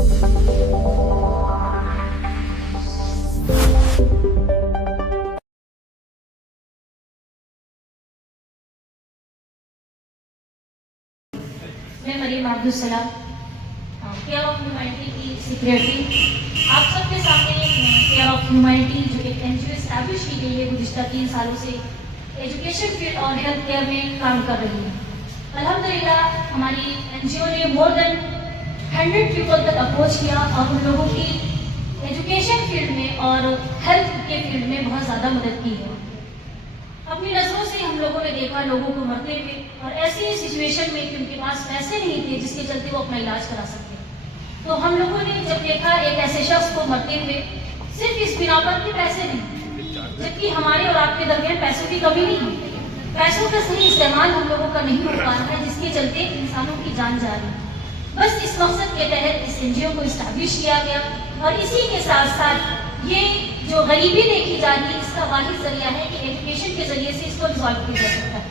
میں مریم Abdul Salam care of humanity کی secretary آپ سب کے سامنے کیئر آف ہیومینٹی جو ایک این جی او اسٹیبلش کی گئی ہے گزشتہ 3 سالوں سے ایجوکیشن فیلڈ اور ہیلتھ کیئر میں کام کر رہی ہے. الحمدللہ ہماری این جی او نے مور دین 100 پیپل تک اپروچ کیا اور ان لوگوں کی ایجوکیشن فیلڈ میں اور ہیلتھ کے فیلڈ میں بہت زیادہ مدد کی ہے. اپنی نظروں سے ہم لوگوں نے دیکھا لوگوں کو مرتے ہوئے اور ایسی سچویشن میں کہ ان کے پاس پیسے نہیں تھے جس کے چلتے وہ اپنا علاج کرا سکتے. تو ہم لوگوں نے جب دیکھا ایک ایسے شخص کو مرتے ہوئے صرف اس بنا پر کہ پیسے نہیں، جبکہ ہمارے اور آپ کے درمیان پیسوں کی کمی نہیں ہے، پیسوں کا صحیح استعمال ہم لوگوں کا نہیں ہو پا رہا ہے جس کے چلتے انسانوں کی جان جا رہی ہے. بس اس مقصد کے تحت اس این جی او کو اسٹیبلش کیا گیا اور اسی کے ساتھ ساتھ یہ جو غریبی دیکھی جا رہی ہے اس کا واحد ذریعہ ہے کہ ایجوکیشن کے ذریعے سے اس کو ریزالو کیا جا سکتا ہے.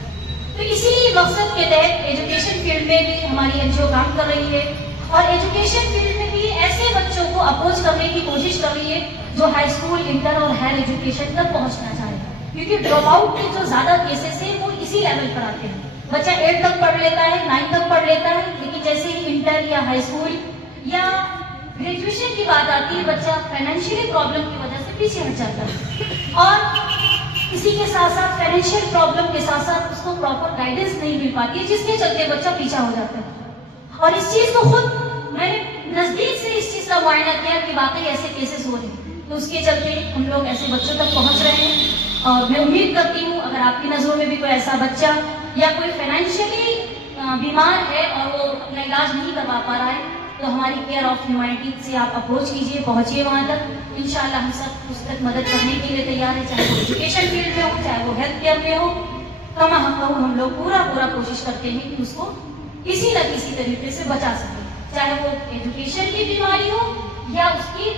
تو اسی مقصد کے تحت ایجوکیشن فیلڈ میں بھی ہماری این جی او کام کر رہی ہے اور ایجوکیشن فیلڈ میں بھی ایسے بچوں کو اپروچ کرنے کی کوشش کر رہی ہے جو ہائی اسکول انٹر اور ہائر ایجوکیشن تک پہنچنا چاہے ہیں، کیونکہ ڈراپ آؤٹ کے جو زیادہ کیسز ہیں وہ اسی لیول پر آتے ہیں. بچہ 8 تک پڑھ لیتا ہے، 9 تک پڑھ لیتا ہے، لیکن جیسے ہی انٹر یا ہائی اسکول یا گریجویشن کی بات آتی ہے بچہ فائنینشیلی پرابلم کی وجہ سے پیچھے ہٹ جاتا ہے اور اسی کے ساتھ ساتھ فائنینشیل پرابلم کے ساتھ ساتھ اس کو پراپر گائیڈنس نہیں مل پاتی ہے جس کے چلتے بچہ پیچھا ہو جاتا ہے. اور اس چیز کو خود میں نے نزدیک سے اس چیز کا معائنہ کیا کہ واقعی ایسے کیسز ہو رہے ہیں. تو اس کے چلتے ہم لوگ ایسے بچوں تک پہنچ رہے ہیں اور میں امید کرتی ہوں اگر آپ کی نظروں میں بھی کوئی ایسا بچہ یا کوئی فائنینشیلی بیمار ہے اور وہ اپنا علاج نہیں کروا پا رہا ہے تو ہماری کیئر آف ہیومینٹی سے آپ اپروچ کیجئے، پہنچیے وہاں تک. انشاءاللہ ہم سب اس تک مدد کرنے کے لیے تیار ہیں، چاہے وہ ایجوکیشن فیلڈ میں ہو چاہے وہ ہیلتھ کیئر میں ہو. کما حق ہم لوگ پورا کوشش کرتے ہیں کہ اس کو کسی نہ کسی طریقے سے بچا سکیں، چاہے وہ ایجوکیشن کی بیماری ہو یا اس کی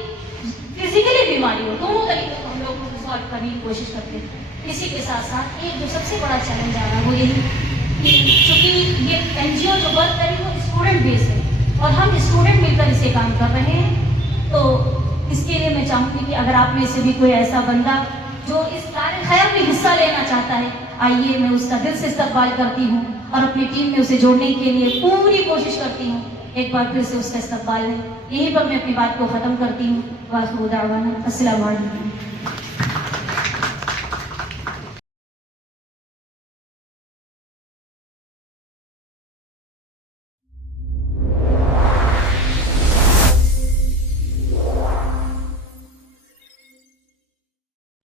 فزیکلی بیماری ہو، دونوں طریقے کو ہم لوگ ریزالو کرنے کی کوشش کرتے ہیں. اسی کے ساتھ ساتھ ایک جو سب سے بڑا چیلنج آ رہا ہے وہ یہی کہ چونکہ یہ این جی او جو ورک کری وہ اسٹوڈنٹ بیس ہے اور ہم اسٹوڈنٹ مل کر اسے کام کر رہے ہیں. تو اس کے لیے میں چاہوں گی کہ اگر آپ میں سے بھی کوئی ایسا بندہ جو اس کار خیر میں حصہ لینا چاہتا ہے، آئیے، میں اس کا دل سے استقبال کرتی ہوں اور اپنی ٹیم میں اسے جوڑنے کے لیے پوری کوشش کرتی ہوں. ایک بار پھر سے اس کا استقبال ہے. یہیں پر میں اپنی بات کو ختم کرتی ہوں. وآخر دعوانا السلام علیکم.